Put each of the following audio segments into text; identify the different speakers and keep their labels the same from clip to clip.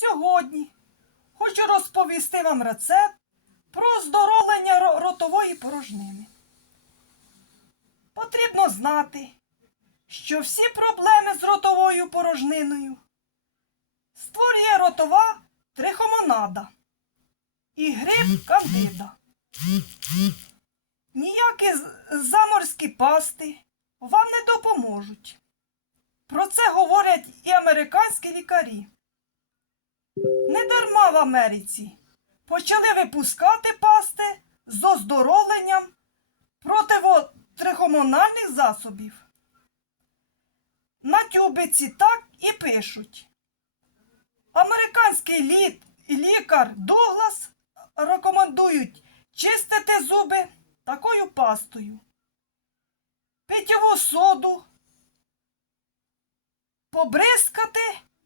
Speaker 1: Сьогодні хочу розповісти вам рецепт про оздоровлення ро- ротової порожнини. Потрібно знати, що всі проблеми з ротовою порожниною створює ротова трихомонада і гриб кандида. Ніякі заморські пасти вам не допоможуть. Про це говорять і американські лікарі. Недарма в Америці почали випускати пасти з оздоровленням противотрихомональних засобів. На тюбиці так і пишуть. Американський лід, лікар Дуглас рекомендують чистити зуби такою пастою. Питьову соду побризкати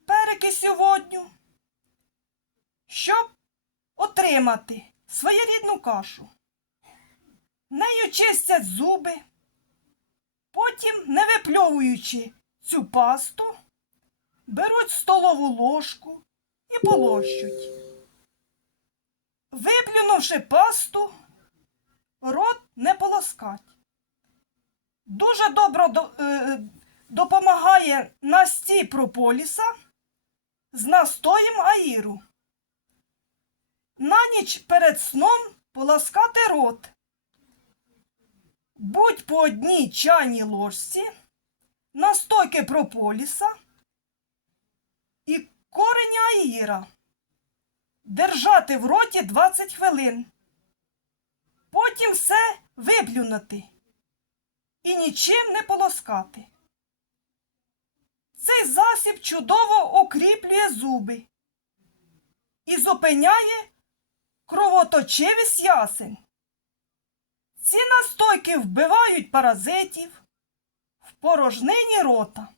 Speaker 1: перекисю водню, щоб отримати своєрідну кашу. Нею чистять зуби, потім, не випльовуючи цю пасту, беруть столову ложку і полощуть. Виплюнувши пасту, рот не полоскать. Дуже добре до- допомагає настій прополіса з настоєм аїру. Ніч перед сном полоскати рот. Будь по одній чайній ложці, настойки прополіса і кореня аїра. Держати в роті 20 хвилин. Потім все виплюнути і нічим не полоскати. Цей засіб чудово окріплює зуби і зупиняє кровоточивість ясень. Ці настойки вбивають паразитів в порожнині рота.